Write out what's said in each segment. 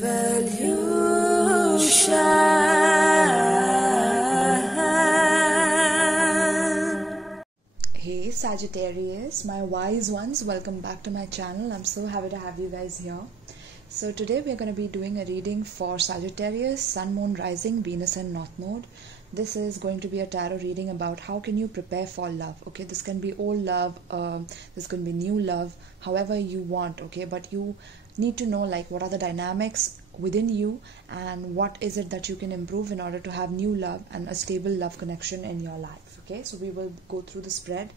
Hey Sagittarius, my wise ones, welcome back to my channel. I'm so happy to have you guys here. So today we're going to be doing a reading for Sagittarius, Sun, Moon, Rising, Venus and North Node. This is going to be a tarot reading about how can you prepare for love. Okay, this can be old love, this can be new love, however you want. Okay, but you need to know like what are the dynamics within you and what is it that you can improve in order to have new love and a stable love connection in your life. Okay, so we will go through the spread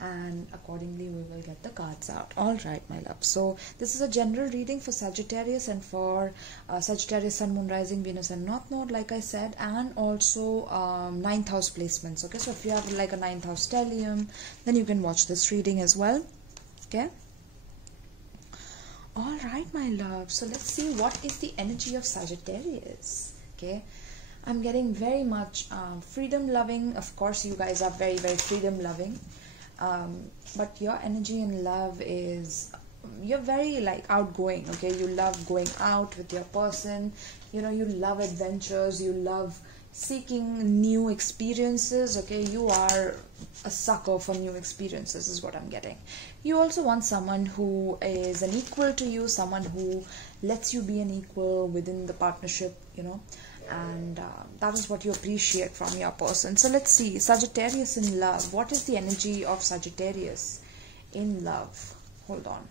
and accordingly we will get the cards out. All right, my love, so this is a general reading for Sagittarius and for Sagittarius, Sun, Moon, Rising, Venus and North Node, like I said, and also 9th house placements. Okay, so if you have like a 9th house stellium, then you can watch this reading as well. Okay, all right, my love, so let's see what is the energy of Sagittarius. Okay, I'm getting very much freedom loving. Of course, you guys are very, very freedom loving. But your energy in love is, you're very like outgoing. Okay, you love going out with your person. You know, you love adventures. You love seeking new experiences. Okay, you are a sucker for new experiences is what I'm getting. You also want someone who is an equal to you, someone who lets you be an equal within the partnership, you know, and that is what you appreciate from your person. So let's see, Sagittarius in love. What is the energy of Sagittarius in love? Hold on.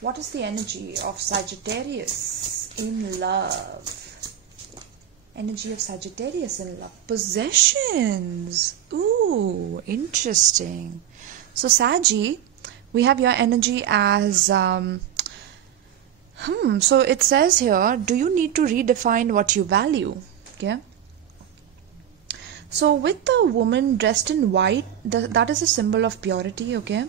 What is the energy of Sagittarius in love? Energy of Sagittarius in love. Possessions. Ooh, interesting. So Saggy, we have your energy as so it says here, do you need to redefine what you value? Okay, so with the woman dressed in white, that is a symbol of purity. Okay,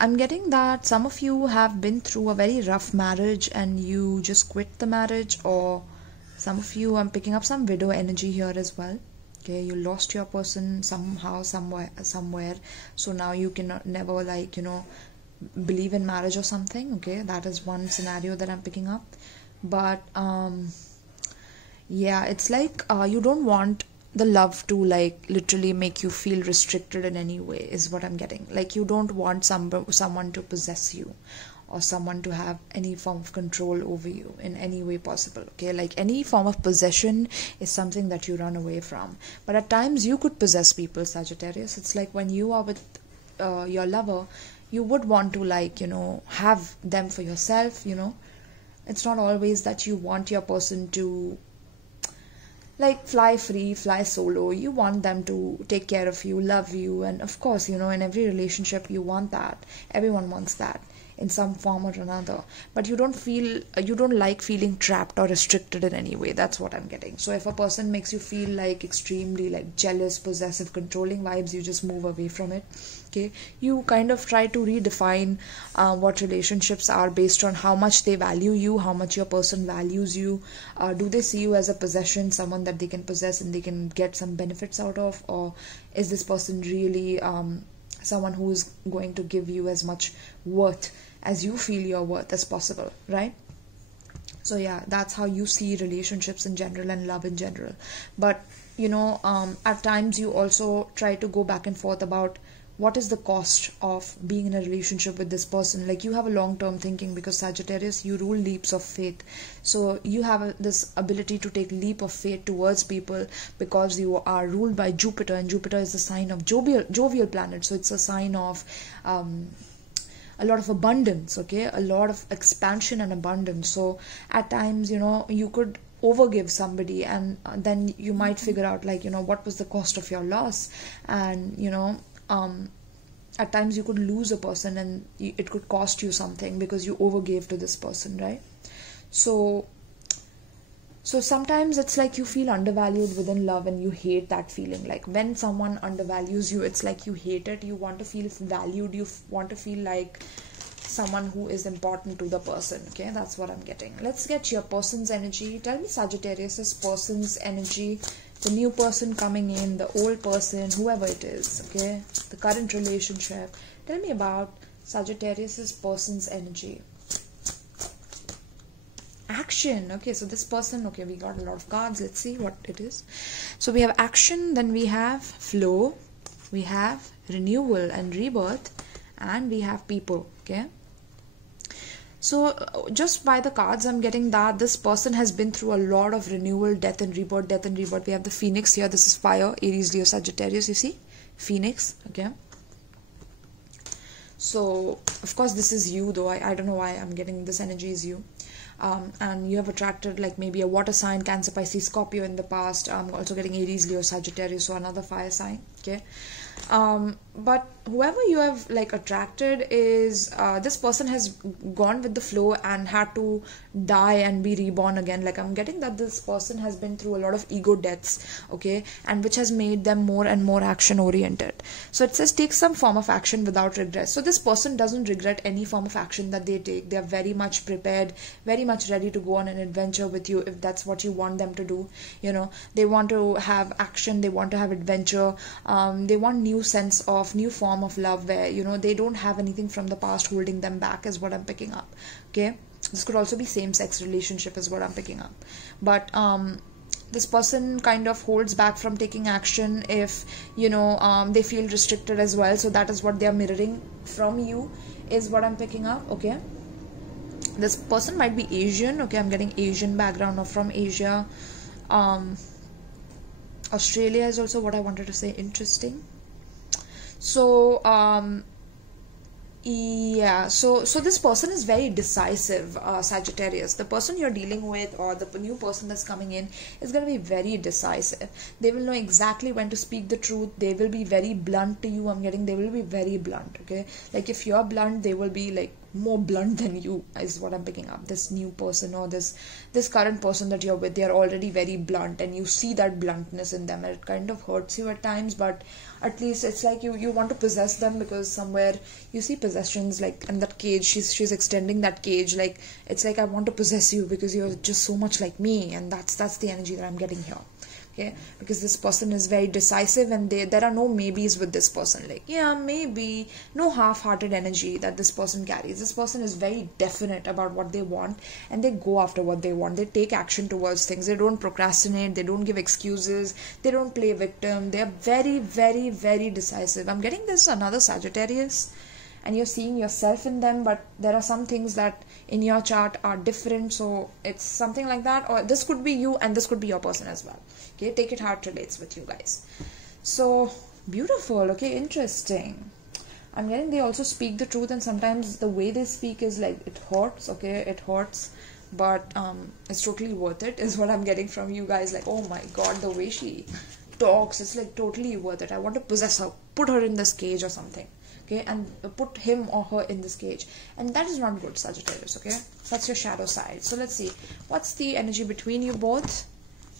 I'm getting that some of you have been through a very rough marriage and you just quit the marriage, or some of you, I'm picking up some widow energy here as well. Okay, you lost your person somehow, somewhere, so now you cannot never, like, you know, believe in marriage or something. Okay, that is one scenario that I'm picking up. But yeah, it's like you don't want the love to like literally make you feel restricted in any way is what I'm getting. Like you don't want someone to possess you or someone to have any form of control over you in any way possible. Okay, like any form of possession is something that you run away from. But at times you could possess people, Sagittarius. It's like when you are with your lover, you would want to, like, you know, have them for yourself. You know, it's not always that you want your person to like fly free, fly solo. You want them to take care of you, love you, and of course, you know, in every relationship you want that. Everyone wants that in some form or another, but you don't like feeling trapped or restricted in any way. That's what I'm getting. So if a person makes you feel like extremely like jealous, possessive, controlling vibes, you just move away from it. Okay, you kind of try to redefine what relationships are based on how much they value you, how much your person values you. Do they see you as a possession, someone that they can possess and they can get some benefits out of, or is this person really someone who is going to give you as much worth as you feel your worth as possible, right? So yeah, that's how you see relationships in general and love in general. But you know, at times you also try to go back and forth about what is the cost of being in a relationship with this person. Like you have a long-term thinking, because Sagittarius, you rule leaps of faith. So you have this ability to take leap of faith towards people because you are ruled by Jupiter, and Jupiter is the sign of jovial planet. So it's a sign of a lot of abundance. Okay, a lot of expansion and abundance. So at times, you know, you could overgive somebody, and then you might figure out, like, you know, what was the cost of your loss. And you know, at times you could lose a person and it could cost you something because you overgave to this person, right? So sometimes it's like you feel undervalued within love and you hate that feeling. Like when someone undervalues you, it's like you hate it. You want to feel valued. You want to feel like someone who is important to the person. Okay, that's what I'm getting. Let's get your person's energy. Tell me, Sagittarius's person's energy. The new person coming in, the old person, whoever it is, okay? The current relationship. Tell me about Sagittarius's person's energy. action. Okay, so this person, okay, we got a lot of cards. Let's see what it is. So we have action, then we have flow, we have renewal and rebirth, and we have people. Okay, so just by the cards I'm getting that this person has been through a lot of renewal, death and rebirth, death and rebirth. We have the phoenix here. This is fire, Aries, Leo, Sagittarius. You see, phoenix. Okay, so of course this is you, though I don't know why I'm getting this energy is you. And you have attracted like maybe a water sign, Cancer, Pisces, Scorpio in the past. I'm also getting Aries, Leo, Sagittarius, so another fire sign. Okay, but whoever you have like attracted is this person has gone with the flow and had to die and be reborn again. Like I'm getting that this person has been through a lot of ego deaths, okay, and which has made them more and more action oriented. So it says take some form of action without regret. So this person doesn't regret any form of action that they take. They are very much prepared, very much ready to go on an adventure with you if that's what you want them to do. You know, they want to have action, they want to have adventure, they want new sense of, new form of love where, you know, they don't have anything from the past holding them back is what I'm picking up. Okay, this could also be same-sex relationship is what I'm picking up. But this person kind of holds back from taking action if, you know, they feel restricted as well. So that is what they are mirroring from you is what I'm picking up. Okay, this person might be Asian. Okay, I'm getting Asian background or from Asia. Australia is also what I wanted to say. Interesting. So yeah, so this person is very decisive, Sagittarius. The person you're dealing with or the new person that's coming in is going to be very decisive. They will know exactly when to speak the truth. They will be very blunt to you. I'm getting they will be very blunt. Okay, like if you're blunt, they will be like more blunt than you is what I'm picking up. This new person or this current person that you're with, they are already very blunt, and you see that bluntness in them, and it kind of hurts you at times, but at least it's like you want to possess them, because somewhere you see possessions like in that cage. She's extending that cage, like it's like I want to possess you because you're just so much like me, and that's the energy that I'm getting here. Okay, because this person is very decisive, and there are no maybes with this person. Like, yeah, maybe, no half-hearted energy that this person carries. This person is very definite about what they want, and they go after what they want. They take action towards things. They don't procrastinate. They don't give excuses. They don't play victim. They are very, very, very decisive. I'm getting this another Sagittarius, and you're seeing yourself in them, but there are some things that in your chart are different. So it's something like that, or this could be you and this could be your person as well. Okay, take it how it relates with you guys. So beautiful. Okay, interesting. I'm getting they also speak the truth, and sometimes the way they speak is like it hurts. Okay, it hurts, but it's totally worth it is what I'm getting from you guys. Like, oh my god, the way she talks, it's like totally worth it. I want to possess her, put her in this cage or something. Okay, and put him or her in this cage, and that is not good, Sagittarius. Okay, that's your shadow side. So let's see what's the energy between you both.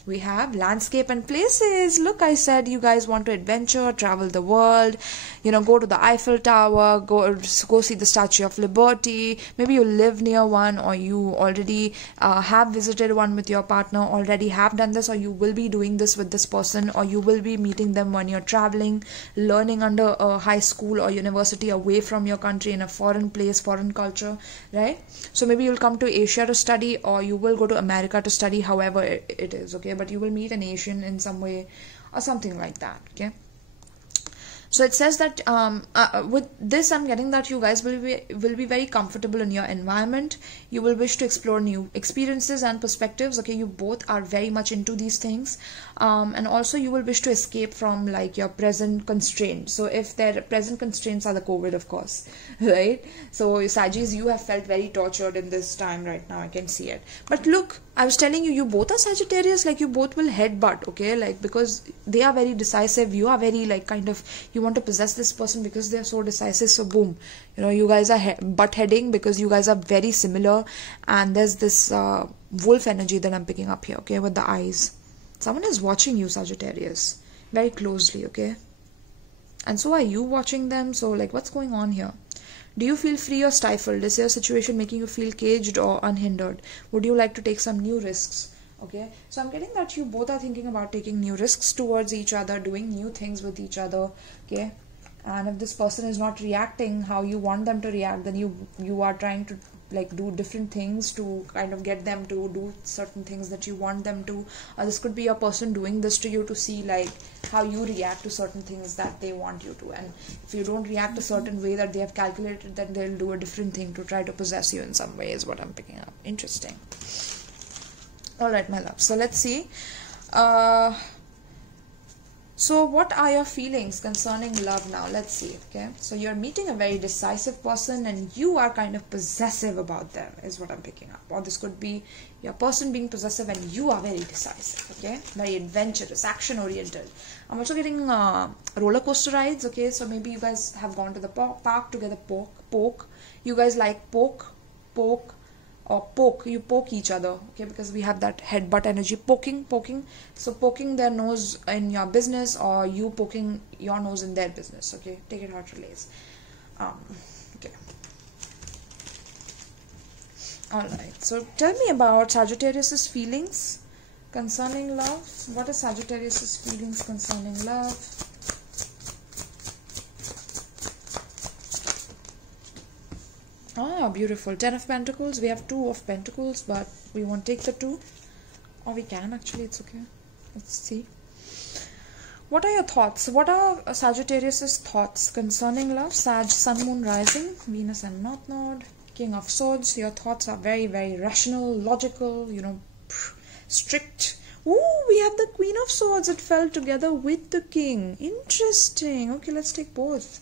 We have landscape and places. Look, I said you guys want to adventure, travel the world, you know, go to the Eiffel Tower, go see the Statue of Liberty. Maybe you live near one, or you already have visited one with your partner, already have done this, or you will be doing this with this person, or you will be meeting them when you're traveling, learning under a high school or university away from your country in a foreign place, foreign culture, right? So maybe you'll come to Asia to study, or you will go to America to study, however it is, okay? But you will meet an Asian in some way or something like that. Okay, so it says that with this I'm getting that you guys will be very comfortable in your environment. You will wish to explore new experiences and perspectives. Okay, you both are very much into these things, and also you will wish to escape from like your present constraints. So if their present constraints are the COVID, of course, right? So Saggis, you have felt very tortured in this time right now. I can see it. But look, I was telling you, you both are Sagittarius. Like, you both will headbutt, okay? Like, because they are very decisive. You are very, like, kind of, you want to possess this person because they are so decisive. So, boom. You know, you guys are butt heading because you guys are very similar. And there's this wolf energy that I'm picking up here, okay? With the eyes. Someone is watching you, Sagittarius. Very closely, okay? And so are you watching them. So, like, what's going on here? Do you feel free or stifled? Is your situation making you feel caged or unhindered? Would you like to take some new risks? Okay, so I'm getting that you both are thinking about taking new risks towards each other, doing new things with each other. Okay, and if this person is not reacting how you want them to react, then you are trying to like do different things to kind of get them to do certain things that you want them to. Or this could be a person doing this to you to see like how you react to certain things that they want you to, and if you don't react a certain way that they have calculated, then they'll do a different thing to try to possess you in some way, is what I'm picking up. Interesting. All right, my love, so let's see. So what are your feelings concerning love now? Let's see. Okay, so you're meeting a very decisive person and you are kind of possessive about them, is what I'm picking up. Or this could be your person being possessive and you are very decisive. Okay, very adventurous, action oriented. I'm also getting roller coaster rides. Okay, so maybe you guys have gone to the park together. Poke. You guys like poke. Or poke, you poke each other, okay, because we have that headbutt energy. Poking, so poking their nose in your business, or you poking your nose in their business, okay, take it how it relates. Okay, alright, so tell me about Sagittarius's feelings concerning love. What is Sagittarius's feelings concerning love? Ah, beautiful. 10 of Pentacles. We have 2 of Pentacles, but we won't take the 2. Or we can, actually. It's okay. Let's see. What are your thoughts? What are Sagittarius's thoughts concerning love? Sag, Sun, Moon, Rising, Venus and North Node, King of Swords. Your thoughts are very, very rational, logical, you know, strict. Ooh, we have the Queen of Swords. It fell together with the King. Interesting. Okay, let's take both.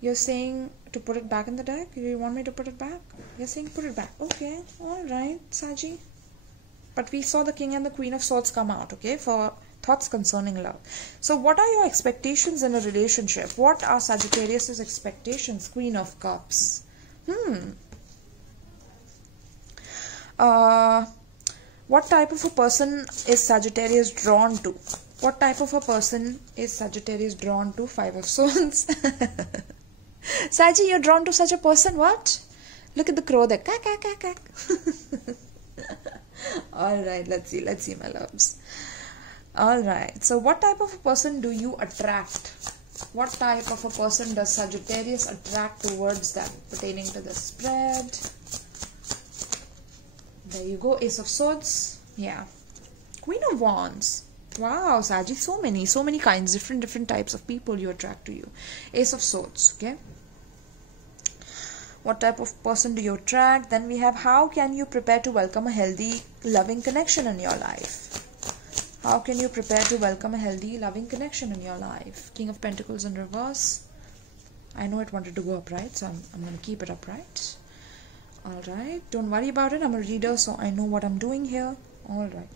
You're saying to put it back in the deck? You want me to put it back? You're saying put it back. Okay, alright, Saji. But we saw the King and the Queen of Swords come out, okay, for thoughts concerning love. So what are your expectations in a relationship? What are Sagittarius's expectations? Queen of Cups. What type of a person is Sagittarius drawn to? What type of a person is Sagittarius drawn to? 5 of Swords. Saji, you're drawn to such a person? What? Look at the crow there. Quack, quack, quack, quack. Alright, let's see, my loves. Alright, so what type of a person do you attract? What type of a person does Sagittarius attract towards them pertaining to the spread? There you go, Ace of Swords. Yeah. Queen of Wands. Wow, Saji, so many kinds, different types of people you attract to you. Ace of Swords, okay? What type of person do you attract? Then we have, how can you prepare to welcome a healthy, loving connection in your life? How can you prepare to welcome a healthy, loving connection in your life? King of Pentacles in reverse. I know it wanted to go upright, so I'm going to keep it upright. Alright, don't worry about it. I'm a reader, so I know what I'm doing here. Alright.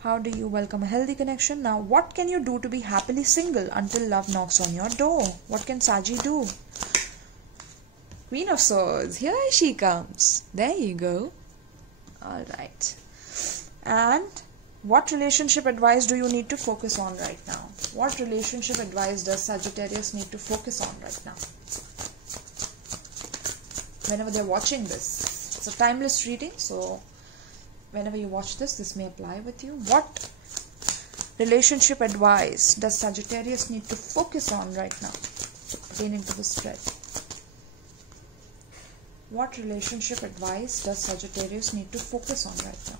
How do you welcome a healthy connection? Now, what can you do to be happily single until love knocks on your door? What can Saji do? Queen of Swords. Here she comes. There you go. Alright. And what relationship advice do you need to focus on right now? What relationship advice does Sagittarius need to focus on right now? Whenever they're watching this. It's a timeless reading, so whenever you watch this, this may apply with you. What relationship advice does Sagittarius need to focus on right now pertaining to the spread? What relationship advice does Sagittarius need to focus on right now?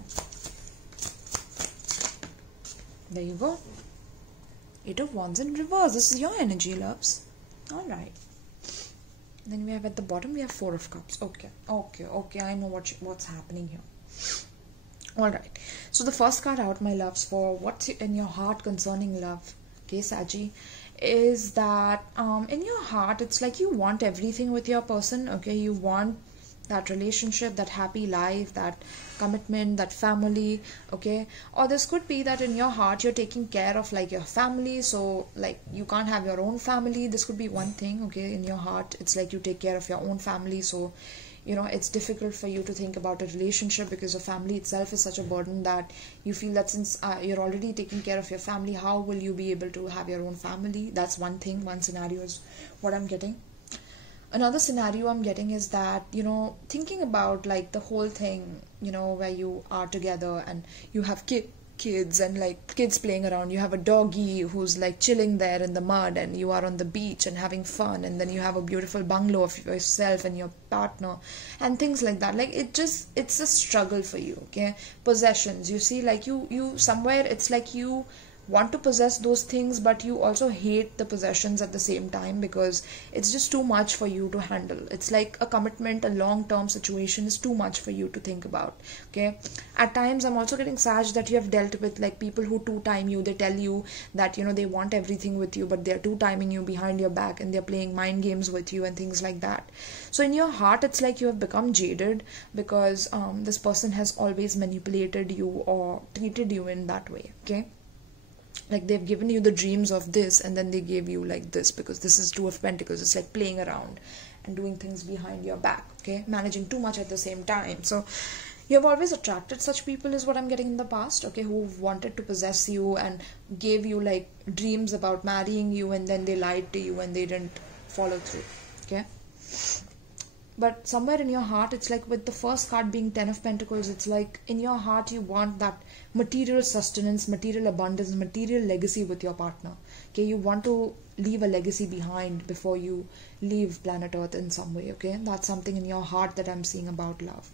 There you go. 8 of Wands in reverse. This is your energy, loves. Alright. Then we have at the bottom, we have 4 of Cups. Okay. I know what's happening here. Alright. So the first card out, my loves, for what's in your heart concerning love, okay, Saji, is that in your heart, it's like you want everything with your person, okay? You want that relationship, that happy life, that commitment, that family, okay? Or this could be that in your heart you're taking care of like your family, so like you can't have your own family. This could be one thing, okay? In your heart it's like you take care of your own family, so you know it's difficult for you to think about a relationship because your family itself is such a burden that you feel that since you're already taking care of your family, how will you be able to have your own family? That's one thing. One scenario is what I'm getting. Another scenario I'm getting is that, you know, thinking about like the whole thing, you know, where you are together and you have kids and like kids playing around. You have a doggy who's like chilling there in the mud, and you are on the beach and having fun, and then you have a beautiful bungalow of yourself and your partner and things like that. Like it's a struggle for you. Okay, possessions, you see, like you somewhere it's like you want to possess those things, but you also hate the possessions at the same time, because it's just too much for you to handle. It's like a commitment, a long-term situation is too much for you to think about. Okay, at times I'm also getting sad that you have dealt with like people who two-time you. They tell you that, you know, they want everything with you, but they're two-timing you behind your back, and they're playing mind games with you and things like that. So in your heart it's like you have become jaded, because this person has always manipulated you or treated you in that way. Okay, like they've given you the dreams of this, and then they gave you like this, because this is Two of Pentacles. It's like playing around and doing things behind your back. Okay, managing too much at the same time. So you have always attracted such people, is what I'm getting in the past. Okay, who wanted to possess you and gave you like dreams about marrying you, and then they lied to you and they didn't follow through. Okay, but somewhere in your heart, it's like with the first card being Ten of Pentacles, it's like in your heart you want that material sustenance, material abundance, material legacy with your partner. Okay, you want to leave a legacy behind before you leave planet Earth in some way. Okay, that's something in your heart that I'm seeing about love,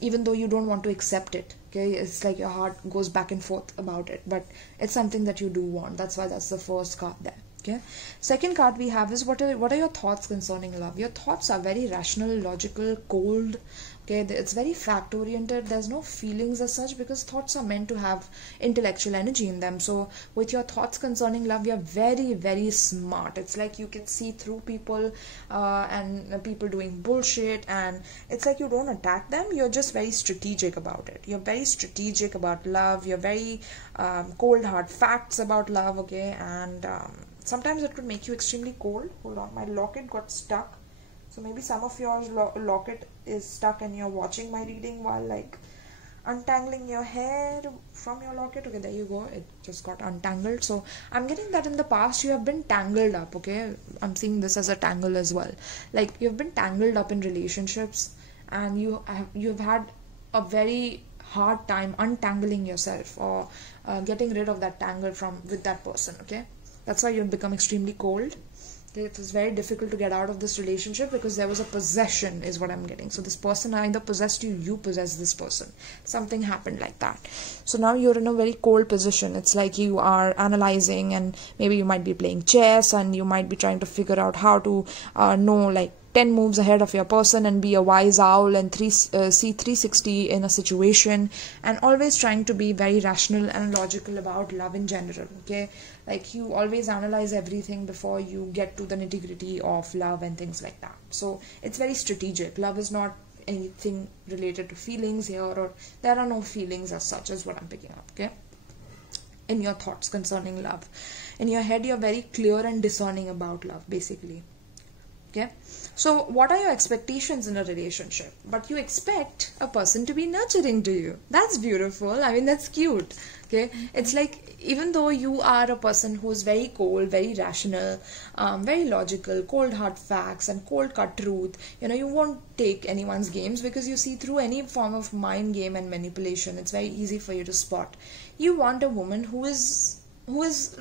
even though you don't want to accept it. Okay, it's like your heart goes back and forth about it, but it's something that you do want. That's why that's the first card there. Okay, second card we have is what are your thoughts concerning love? Your thoughts are very rational, logical, cold. Okay, it's very fact oriented. There's no feelings as such, because thoughts are meant to have intellectual energy in them. So with your thoughts concerning love, you're very, very smart. It's like you can see through people and people doing bullshit, and it's like you don't attack them. You're just very strategic about it. You're very strategic about love. You're very cold hard facts about love. Okay, and sometimes it could make you extremely cold. Hold on, my locket got stuck. So maybe some of your locket is stuck and you're watching my reading while like untangling your hair from your locket. Okay, there you go. It just got untangled. So I'm getting that in the past you have been tangled up. Okay, I'm seeing this as a tangle as well. Like you've been tangled up in relationships, and you've had a very hard time untangling yourself, or getting rid of that tangle with that person. Okay, that's why you've become extremely cold. It was very difficult to get out of this relationship, because there was a possession is what I'm getting. So this person either possessed you, you possessed this person. Something happened like that. So now you're in a very cold position. It's like you are analyzing, and maybe you might be playing chess, and you might be trying to figure out how to know like 10 moves ahead of your person and be a wise owl and see 360 in a situation, and always trying to be very rational and logical about love in general. Okay, like you always analyze everything before you get to the nitty-gritty of love and things like that. So it's very strategic. Love is not anything related to feelings here, or there are no feelings as such, is what I'm picking up. Okay, in your thoughts concerning love, in your head you're very clear and discerning about love, basically. Okay, so what are your expectations in a relationship? But you expect a person to be nurturing to you. That's beautiful. I mean, that's cute. Okay, it's like even though you are a person who's very cold, very rational, very logical, cold hard facts and cold cut truth, you know, you won't take anyone's games, because you see through any form of mind game and manipulation. It's very easy for you to spot. You want a woman who is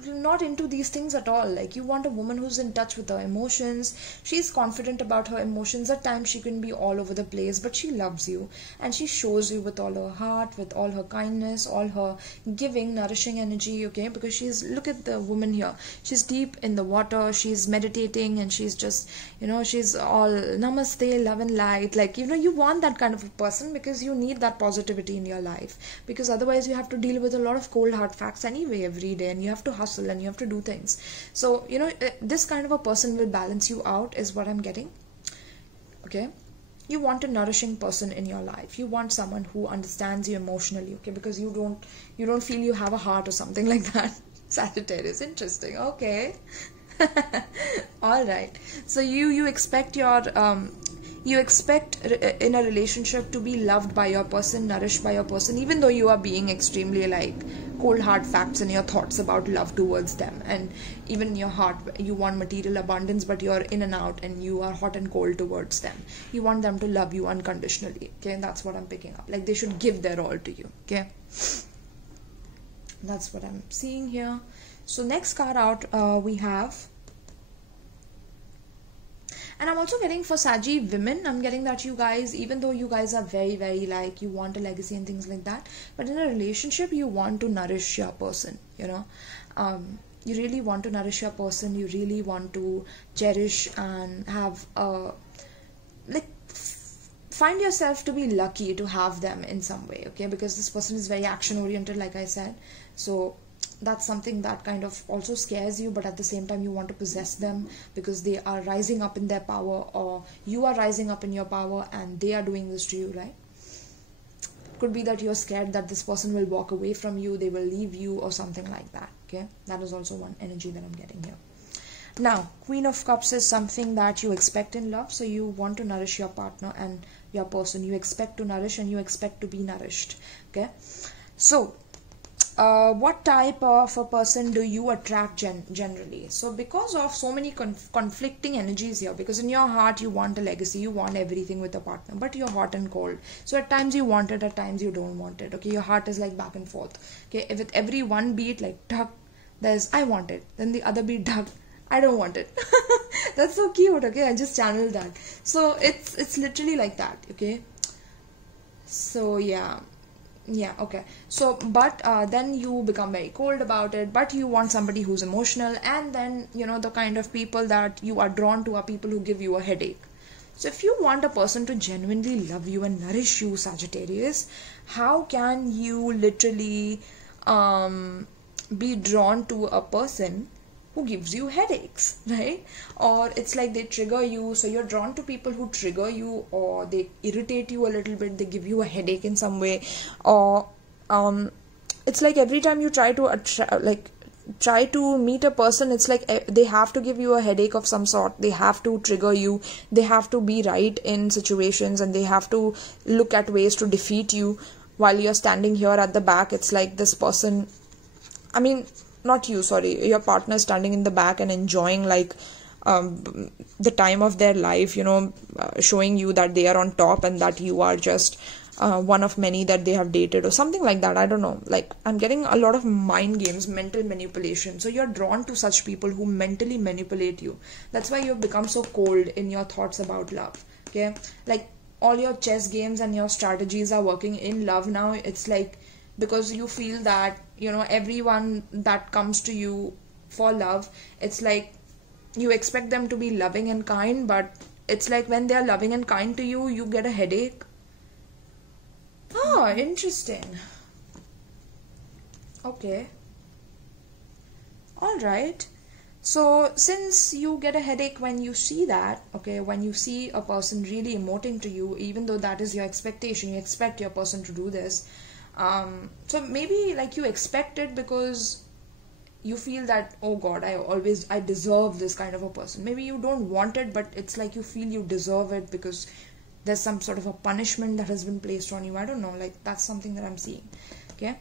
not into these things at all. Like you want a woman who's in touch with her emotions. She's confident about her emotions. At times she can be all over the place, but she loves you, and she shows you with all her heart, with all her kindness, all her giving, nourishing energy. Okay, because look at the woman here. She's deep in the water. She's meditating, and she's just, you know, she's all namaste, love and light. Like, you know, you want that kind of a person, because you need that positivity in your life, because otherwise you have to deal with a lot of cold hard facts anyway every day, and you have to hustle and you have to do things. So, you know, this kind of a person will balance you out, is what I'm getting. Okay, you want a nourishing person in your life. You want someone who understands you emotionally. Okay, because you don't feel you have a heart or something like that. Sagittarius, interesting. Okay. All right, so you expect your in a relationship to be loved by your person, nourished by your person, even though you are being extremely like cold hard facts in your thoughts about love towards them. And even in your heart you want material abundance, but you're in and out and you are hot and cold towards them. You want them to love you unconditionally. Okay, and that's what I'm picking up. Like they should give their all to you. Okay, That's what I'm seeing here. So next card out, we have, and I'm also getting for Saggy women, I'm getting that you guys, even though you guys are very, very like, you want a legacy and things like that, but in a relationship, you want to nourish your person, you know. You really want to nourish your person. You really want to cherish and have a, like, find yourself to be lucky to have them in some way, okay? Because this person is very action oriented, like I said. So that's something that kind of also scares you, but at the same time you want to possess them because they are rising up in their power, or you are rising up in your power and they are doing this to you, right? Could be that you're scared that this person will walk away from you, they will leave you, or something like that, okay? That is also one energy that I'm getting here. Now, Queen of Cups is something that you expect in love. So you want to nourish your partner and your person. You expect to nourish and you expect to be nourished, okay? So what type of a person do you attract generally? So because of so many conflicting energies here, because in your heart you want a legacy, you want everything with a partner, but you're hot and cold. So at times you want it, at times you don't want it, okay? Your heart is like back and forth, okay? If with every one beat, like tuck, there's I want it, then the other beat, tuck, I don't want it. That's so cute, okay? I just channeled that. So it's literally like that, okay? So yeah, okay. So but then you become very cold about it, but you want somebody who's emotional, and then, you know, the kind of people that you are drawn to are people who give you a headache. So if you want a person to genuinely love you and nourish you, Sagittarius, how can you literally be drawn to a person who gives you headaches, right? Or it's like they trigger you, so you're drawn to people who trigger you, or they irritate you a little bit, they give you a headache in some way, or it's like every time you try to meet a person, it's like they have to give you a headache of some sort, they have to trigger you, they have to be right in situations, and they have to look at ways to defeat you while you're standing here at the back. It's like this person, I mean, not you, sorry, your partner standing in the back and enjoying like the time of their life, you know, showing you that they are on top and that you are just one of many that they have dated or something like that. I don't know, like I'm getting a lot of mind games, mental manipulation. So you're drawn to such people who mentally manipulate you. That's why you've become so cold in your thoughts about love, okay? Like all your chess games and your strategies are working in love now. It's like because you feel that, you know, everyone that comes to you for love, it's like you expect them to be loving and kind, but it's like when they're loving and kind to you, you get a headache. Oh, interesting. Okay. Alright. So since you get a headache when you see that, okay, when you see a person really emoting to you, even though that is your expectation, you expect your person to do this, so maybe like you expect it because you feel that, oh God, I deserve this kind of a person. Maybe you don't want it, but it's like you feel you deserve it because there's some sort of a punishment that has been placed on you. I don't know, like that's something that I'm seeing, okay?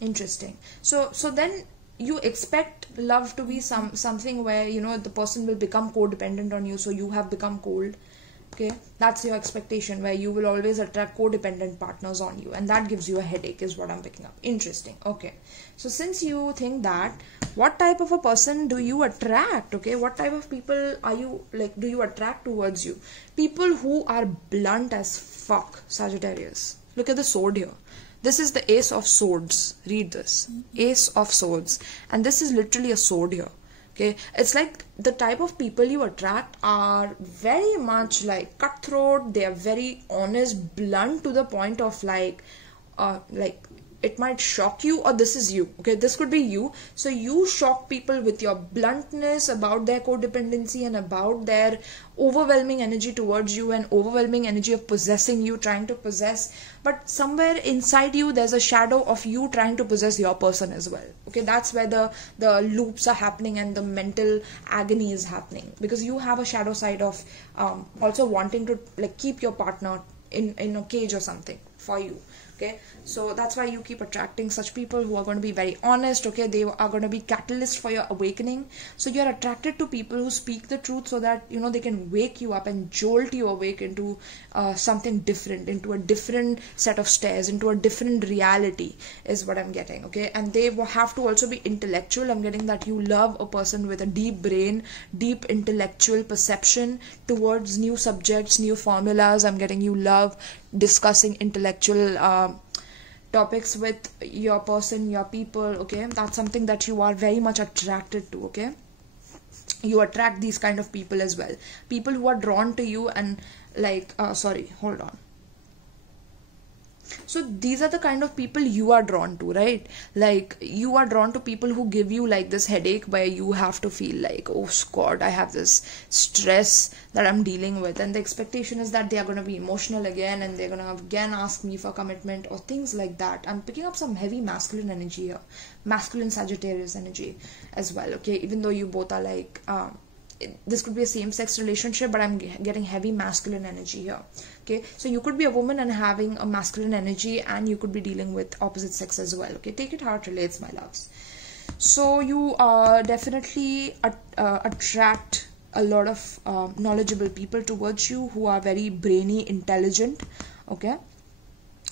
Interesting. So then you expect love to be something where, you know, the person will become codependent on you, so you have become cold. Okay, that's your expectation, where you will always attract codependent partners on you, and that gives you a headache is what I'm picking up. Interesting. Okay, so since you think that, what type of a person do you attract? Okay, what type of people are you, like, do you attract towards you? People who are blunt as fuck, Sagittarius. Look at the sword here. This is the Ace of Swords. Read this. Ace of Swords. And this is literally a sword here. Okay, it's like the type of people you attract are very much like cutthroat. They are very honest, blunt to the point of like it might shock you, or this is you. Okay, this could be you. So you shock people with your bluntness about their codependency and about their overwhelming energy towards you and overwhelming energy of possessing you, trying to possess. But somewhere inside you, there's a shadow of you trying to possess your person as well. Okay, that's where the loops are happening and the mental agony is happening, because you have a shadow side of also wanting to like keep your partner in a cage or something for you. Okay, so that's why you keep attracting such people who are going to be very honest. Okay, they are going to be catalyst for your awakening. So you're attracted to people who speak the truth, so that they can wake you up and jolt you awake into something different, into a different set of stairs, into a different reality, is what I'm getting. Okay, and they have to also be intellectual. I'm getting that you love a person with a deep brain, deep intellectual perception towards new subjects, new formulas. I'm getting you love discussing intellectual topics with your person, your people. Okay, that's something that you are very much attracted to. Okay, you attract these kind of people as well, people who are drawn to you and sorry, hold on. So these are the kind of people you are drawn to, right? Like, you are drawn to people who give you like this headache where you have to feel like, oh God, I have this stress that I'm dealing with, and the expectation is that they are going to be emotional again, and they're going to again ask me for commitment or things like that. I'm picking up some heavy masculine energy here, masculine Sagittarius energy as well. Okay, even though you both are like this could be a same-sex relationship, but I'm getting heavy masculine energy here. Okay, so you could be a woman and having a masculine energy, and you could be dealing with opposite sex as well. Okay, take it how it relates, my loves. So you definitely attract a lot of knowledgeable people towards you who are very brainy, intelligent. Okay,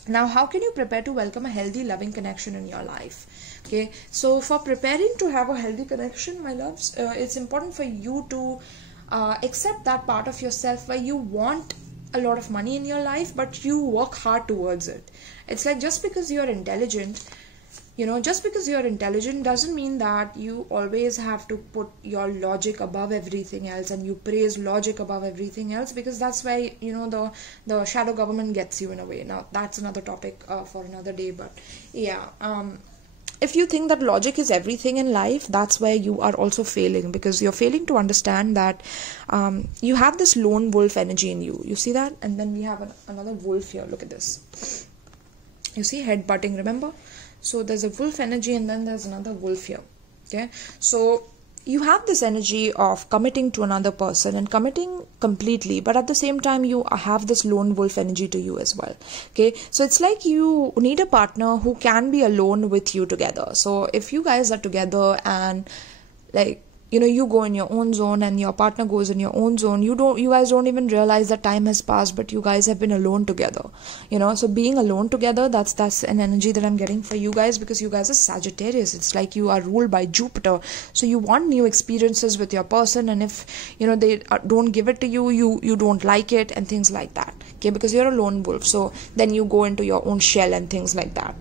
now how can you prepare to welcome a healthy, loving connection in your life? Okay, so for preparing to have a healthy connection, my loves, it's important for you to accept that part of yourself where you want a lot of money in your life, but you work hard towards it. It's like, just because you're intelligent, just because you're intelligent doesn't mean that you always have to put your logic above everything else, and you praise logic above everything else, because that's why the shadow government gets you in a way. Now that's another topic for another day, but yeah, if you think that logic is everything in life, that's where you are also failing, because you're failing to understand that you have this lone wolf energy in you. You see that? And then we have another wolf here. Look at this. You see, head butting, remember? So there's a wolf energy, and then there's another wolf here. Okay, so you have this energy of committing to another person and committing completely, but at the same time you have this lone wolf energy to you as well. Okay, so it's like you need a partner who can be alone with you together. So if you guys are together and like you go in your own zone and your partner goes in your own zone, you guys don't even realize that time has passed, but you guys have been alone together. So being alone together, that's an energy that I'm getting for you guys, because you guys are Sagittarius. It's like you are ruled by Jupiter, so you want new experiences with your person, and if they don't give it to you, you don't like it, and things like that. Okay, because you're a lone wolf, so then you go into your own shell and things like that.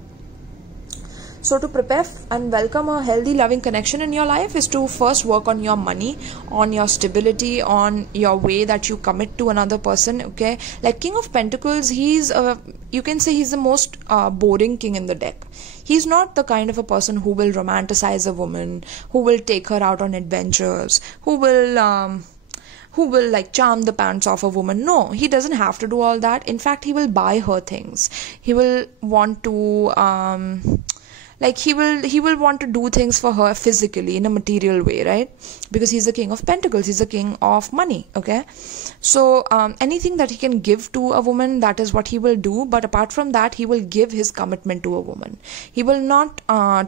So to prepare and welcome a healthy, loving connection in your life is to first work on your money, on your stability, on your way that you commit to another person. Okay, like King of Pentacles, you can say he's the most boring king in the deck. He's not the kind of a person who will romanticize a woman, who will take her out on adventures, who will like charm the pants off a woman. No, he doesn't have to do all that. In fact, he will buy her things. He will want to he will want to do things for her physically in a material way, right? Because he's the King of Pentacles, he's the king of money. Okay, so anything that he can give to a woman, that is what he will do. But apart from that, he will give his commitment to a woman. He will not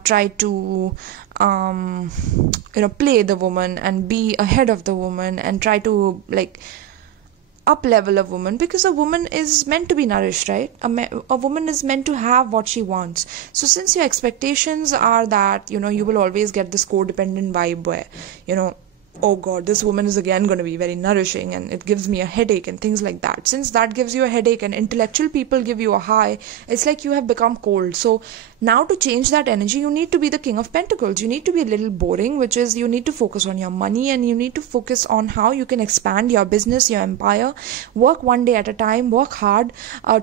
try to play the woman and be ahead of the woman and try to up level a woman, because a woman is meant to be nourished, right? A woman is meant to have what she wants. So since your expectations are that you will always get this codependent vibe where oh God, this woman is again going to be very nourishing and it gives me a headache and things like that. Since that gives you a headache and intellectual people give you a high, it's like you have become cold. So now to change that energy, you need to be the King of Pentacles. You need to be a little boring, which is you need to focus on your money, and you need to focus on how you can expand your business, your empire. Work one day at a time, work hard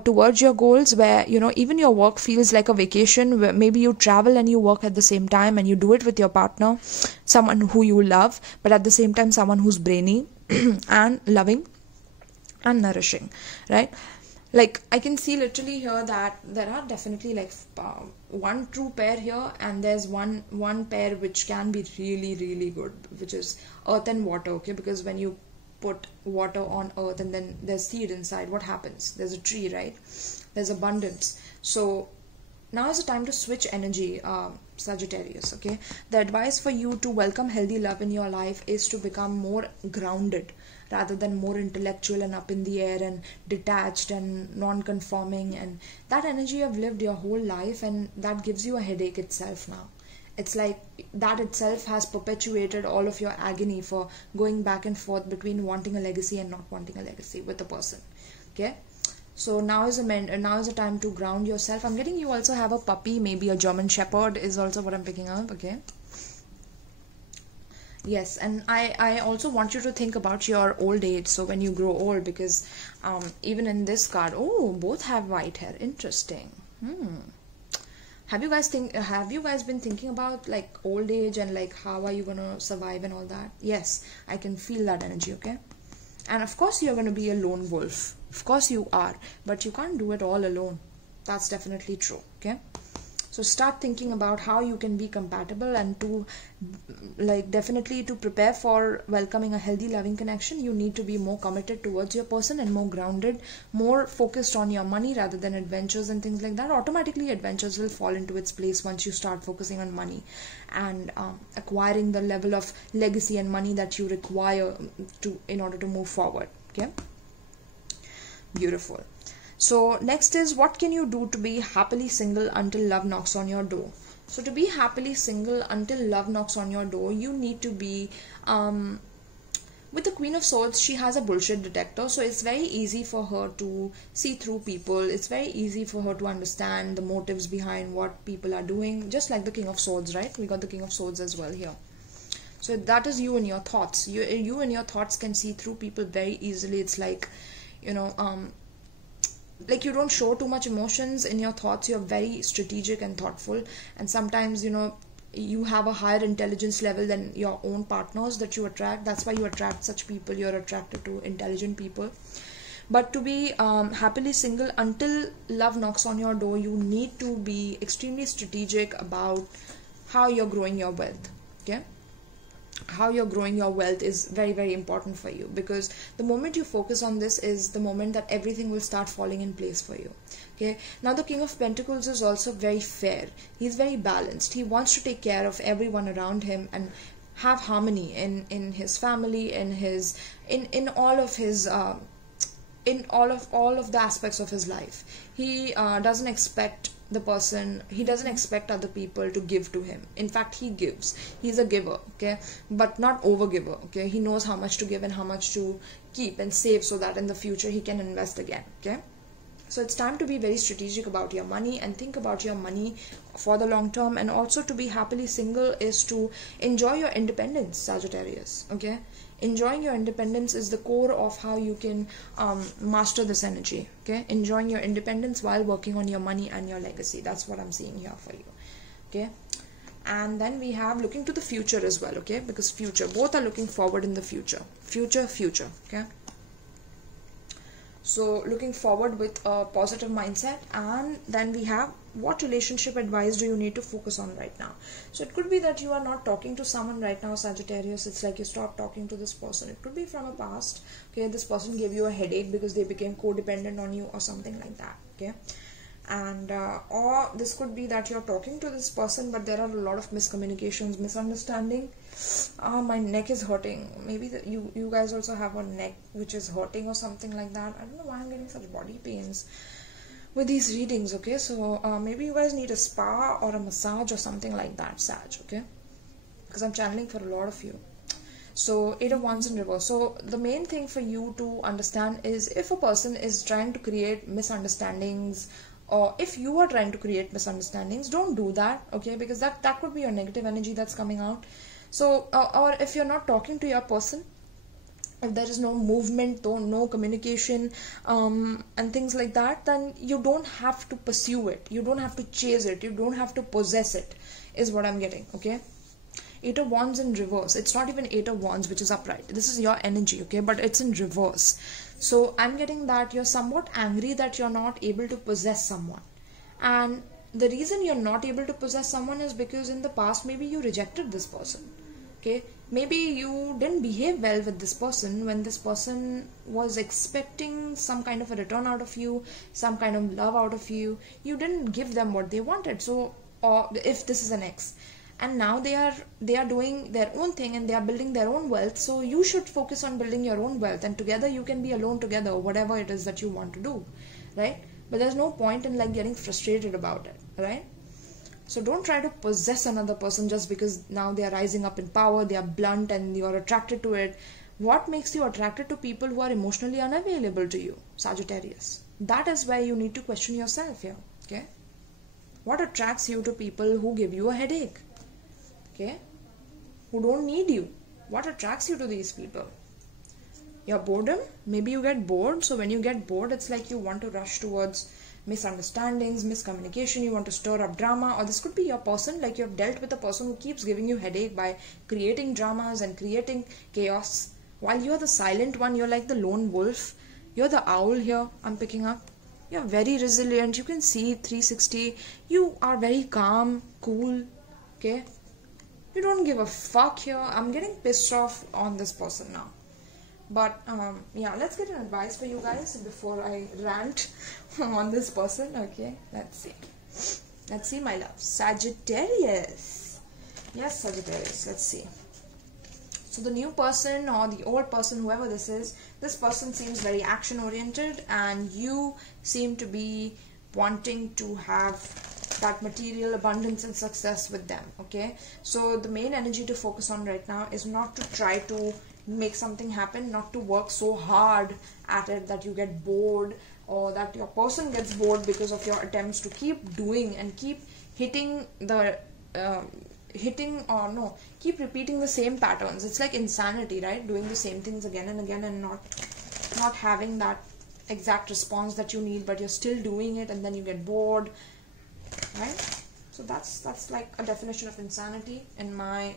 towards your goals, where even your work feels like a vacation, where maybe you travel and you work at the same time, and you do it with your partner, someone who you love, but at the same time someone who's brainy and loving and nourishing, right? Like I can see literally here that there are definitely one true pair here, and there's one pair which can be really, really good, which is earth and water. Okay, because when you put water on earth and then there's seed inside, what happens? There's a tree, right? There's abundance. So now is the time to switch energy, Sagittarius, okay? The advice for you to welcome healthy love in your life is to become more grounded rather than more intellectual and up in the air and detached and non-conforming. And that energy you've lived your whole life, and that gives you a headache itself now. It's like that itself has perpetuated all of your agony for going back and forth between wanting a legacy and not wanting a legacy with a person, okay? So now is a time to ground yourself. I'm getting you also have a puppy, maybe a German Shepherd is also what I'm picking up, okay? Yes, and I also want you to think about your old age, so when you grow old, because even in this card, oh, both have white hair. Interesting. Have you guys been thinking about like old age and like how are you gonna survive and all that? Yes, I can feel that energy, okay? And of course you're gonna be a lone wolf. Of course you are, but you can't do it all alone. That's definitely true, okay? So start thinking about how you can be compatible, and to like definitely to prepare for welcoming a healthy loving connection, you need to be more committed towards your person and more grounded, more focused on your money rather than adventures and things like that. Automatically adventures will fall into its place once you start focusing on money and acquiring the level of legacy and money that you require in order to move forward, okay? Beautiful. So next is, what can you do to be happily single until love knocks on your door? So to be happily single until love knocks on your door, you need to be with the Queen of Swords. She has a bullshit detector, so it's very easy for her to see through people. It's very easy for her to understand the motives behind what people are doing, just like the King of Swords, right? We got the King of Swords as well here. So that is you and your thoughts. You and your thoughts can see through people very easily. It's like, you know, like you don't show too much emotions in your thoughts. You're very strategic and thoughtful, and sometimes, you know, you have a higher intelligence level than your own partners that you attract. That's why you attract such people. You're attracted to intelligent people. But to be happily single until love knocks on your door, you need to be extremely strategic about how you're growing your wealth, okay? How you're growing your wealth is very, very important for you, because the moment you focus on this is the moment that everything will start falling in place for you, okay? Now the King of Pentacles is also very fair. He's very balanced. He wants to take care of everyone around him and have harmony in his family, in all of his in all of the aspects of his life. He doesn't expect other people to give to him. In fact, he gives. He's a giver, okay? But not over giver, okay? He knows how much to give and how much to keep and save so that in the future he can invest again, okay? So it's time to be very strategic about your money and think about your money for the long term. And also, to be happily single is to enjoy your independence, Sagittarius, okay? Enjoying your independence is the core of how you can master this energy, okay? Enjoying your independence while working on your money and your legacy. That's what I'm seeing here for you, okay? And then we have looking to the future as well, okay? Because future, both are looking forward in the future. Future, okay? So looking forward with a positive mindset. And then we have, what relationship advice do you need to focus on right now? So it could be that you are not talking to someone right now, Sagittarius. It's like you stopped talking to this person. It could be from a past, okay? This person gave you a headache because they became codependent on you or something like that, okay? And or this could be that you're talking to this person, but there are a lot of miscommunications, misunderstanding. My neck is hurting. Maybe you guys also have a neck which is hurting or something like that. I don't know why I'm getting such body pains with these readings, okay? So maybe you guys need a spa or a massage or something like that, Sag, okay? Because I'm channeling for a lot of you. So 8 of Wands in reverse. So the main thing for you to understand is, if a person is trying to create misunderstandings, or if you are trying to create misunderstandings, don't do that, okay? Because that could be your negative energy that's coming out. So or if you're not talking to your person, if there is no movement, no communication, and things like that, then you don't have to pursue it. You don't have to chase it. You don't have to possess it, is what I'm getting, okay? 8 of Wands in reverse. It's not even 8 of Wands, which is upright. This is your energy, okay? But it's in reverse. So I'm getting that you're somewhat angry that you're not able to possess someone. And the reason you're not able to possess someone is because in the past, maybe you rejected this person, okay? maybe you didn't behave well with this person when this person was expecting some kind of a return out of you, some kind of love out of you. You didn't give them what they wanted. So, or if this is an ex, and now they are doing their own thing and they are building their own wealth, so you should focus on building your own wealth, and together you can be alone together, whatever it is that you want to do, right? But there's no point in like getting frustrated about it, right? So don't try to possess another person just because now they are rising up in power, they are blunt and you're attracted to it. What makes you attracted to people who are emotionally unavailable to you? Sagittarius. That is where you need to question yourself here. Okay? What attracts you to people who give you a headache? Okay? Who don't need you? What attracts you to these people? Your boredom? Maybe you get bored. So when you get bored, it's like you want to rush towards misunderstandings, miscommunication, you want to stir up drama. Or this could be your person, like you have dealt with a person who keeps giving you headache by creating dramas and creating chaos. While you're the silent one, you're like the lone wolf. You're the owl here, I'm picking up. You're very resilient, you can see 360. You are very calm, cool, okay? You don't give a fuck here. I'm getting pissed off on this person now. But yeah, let's get an advice for you guys before I rant on this person. Okay, let's see, my love. Sagittarius. Yes, Sagittarius. Let's see. So the new person or the old person, whoever this person seems very action oriented, and you seem to be wanting to have that material abundance and success with them. Okay, so the main energy to focus on right now is not to try to make something happen, not to work so hard at it that you get bored, or that your person gets bored because of your attempts to keep doing and keep hitting the keep repeating the same patterns. It's like insanity, right? Doing the same things again and again and not having that exact response that you need, but you're still doing it and then you get bored, right? So that's like a definition of insanity in my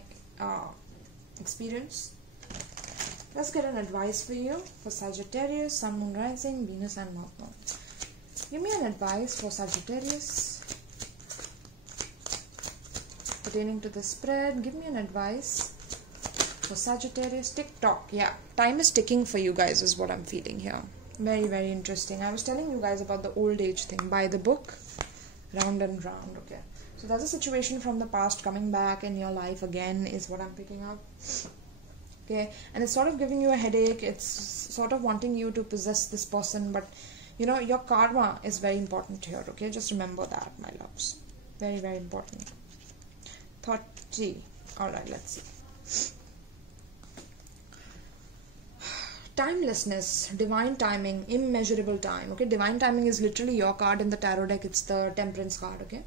experience. Let's get an advice for you for Sagittarius, Sun, Moon, Rising, Venus and North Node. Give me an advice for Sagittarius pertaining to the spread. Give me an advice for Sagittarius. Tick-tock. Yeah, time is ticking for you guys is what I'm feeling here. Very, very interesting. I was telling you guys about the old age thing. Buy the book, Round and Round. Okay. So that's a situation from the past coming back in your life again is what I'm picking up. Okay, and it's sort of giving you a headache. It's sort of wanting you to possess this person, but you know your karma is very important here. Okay, just remember that, my loves. Very, very important. 30. Alright, let's see. Timelessness, divine timing, immeasurable time. Okay, divine timing is literally your card in the tarot deck. It's the Temperance card. Okay,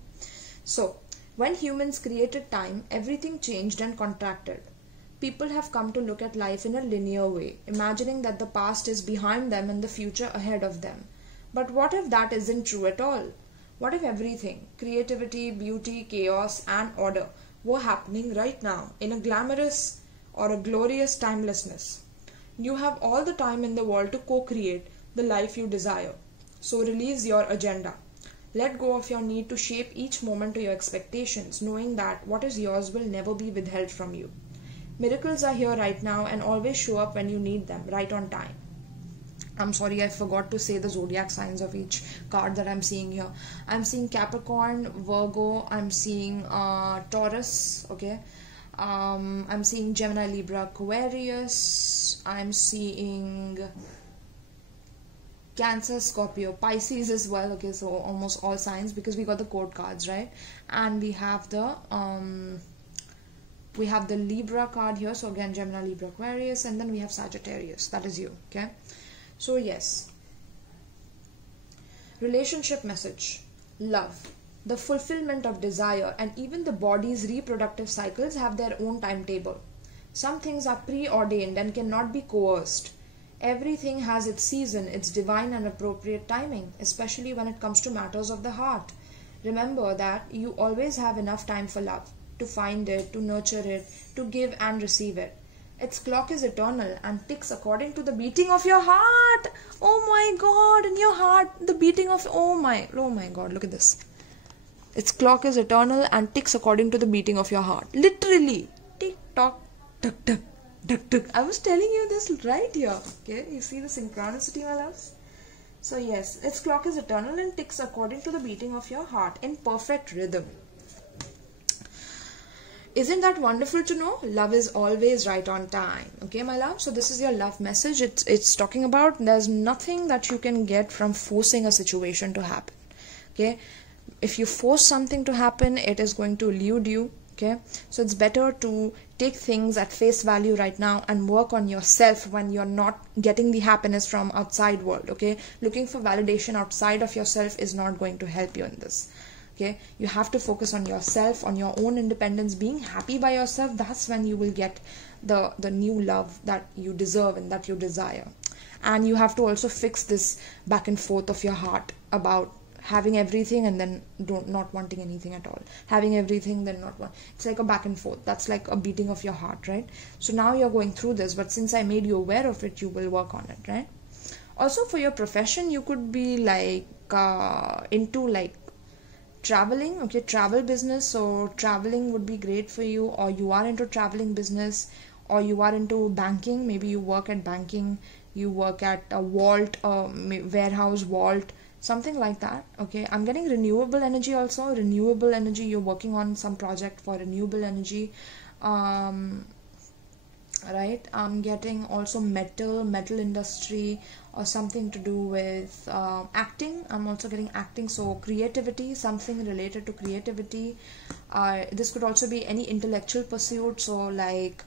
so when humans created time, everything changed and contracted. People have come to look at life in a linear way, imagining that the past is behind them and the future ahead of them. But what if that isn't true at all? What if everything, creativity, beauty, chaos, and order, were happening right now in a glamorous or a glorious timelessness? You have all the time in the world to co-create the life you desire. So release your agenda. Let go of your need to shape each moment to your expectations, knowing that what is yours will never be withheld from you. Miracles are here right now and always show up when you need them, right on time. I'm sorry, I forgot to say the zodiac signs of each card that I'm seeing here. I'm seeing Capricorn, Virgo, I'm seeing Taurus, okay. I'm seeing Gemini, Libra, Aquarius. I'm seeing Cancer, Scorpio, Pisces as well. Okay, so almost all signs because we got the code cards, right? And we have the Libra card here. So again, Gemini, Libra, Aquarius, and then we have Sagittarius. That is you, okay? So yes, relationship message, love, the fulfillment of desire, and even the body's reproductive cycles have their own timetable. Some things are preordained and cannot be coerced. Everything has its season, its divine and appropriate timing, especially when it comes to matters of the heart. Remember that you always have enough time for love, to find it, to nurture it, to give and receive it. Its clock is eternal and ticks according to the beating of your heart. Oh my God, in your heart, the beating of, oh my God, look at this. Its clock is eternal and ticks according to the beating of your heart. Literally, tick tock, tuk tuk tuk tuk. I was telling you this right here. Okay, you see the synchronicity, my loves? So yes, its clock is eternal and ticks according to the beating of your heart in perfect rhythm. Isn't that wonderful to know? Love is always right on time. Okay, my love? So this is your love message. It's talking about there's nothing that you can get from forcing a situation to happen. Okay? If you force something to happen, it is going to elude you. Okay? So it's better to take things at face value right now and work on yourself when you're not getting the happiness from outside world. Okay? Looking for validation outside of yourself is not going to help you in this. Okay, you have to focus on yourself, on your own independence, being happy by yourself. That's when you will get the new love that you deserve and that you desire. And you have to also fix this back and forth of your heart about having everything and then not wanting anything at all, having everything then not want. It's like a back and forth. That's like a beating of your heart, right? So now you're going through this, but since I made you aware of it, you will work on it, right? Also for your profession, you could be like into like traveling. Okay, travel business. So traveling would be great for you, or you are into traveling business, or you are into banking. Maybe you work at banking, you work at a vault, warehouse vault, something like that. Okay, I'm getting renewable energy also. Renewable energy, you're working on some project for renewable energy. Right, I'm getting also metal industry, or something to do with acting. I'm also getting acting, so creativity, something related to creativity. This could also be any intellectual pursuit, so like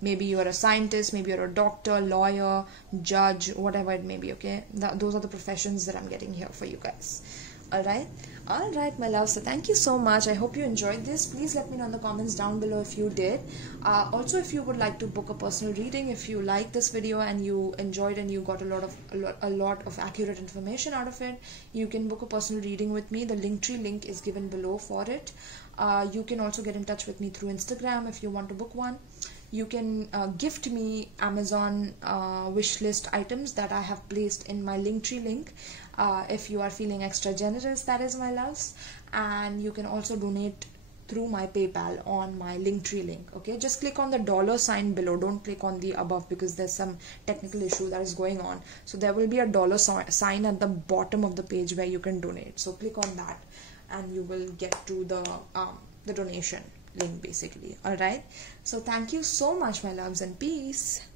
maybe you're a scientist, maybe you're a doctor, lawyer, judge, whatever it may be. Okay, those are the professions that I'm getting here for you guys. All right, my love. So thank you so much. I hope you enjoyed this. Please let me know in the comments down below if you did. Also, if you would like to book a personal reading, if you like this video and you enjoyed and you got a lot of accurate information out of it, you can book a personal reading with me. The Linktree link is given below for it. You can also get in touch with me through Instagram if you want to book one. You can gift me Amazon wish list items that I have placed in my Linktree link. If you are feeling extra generous, that is, my loves. And you can also donate through my PayPal on my Linktree link. Okay, just click on the $ below. Don't click on the above because there's some technical issue that is going on. So there will be a $ at the bottom of the page where you can donate. So click on that and you will get to the donation link basically. All right, so thank you so much, my loves, and peace.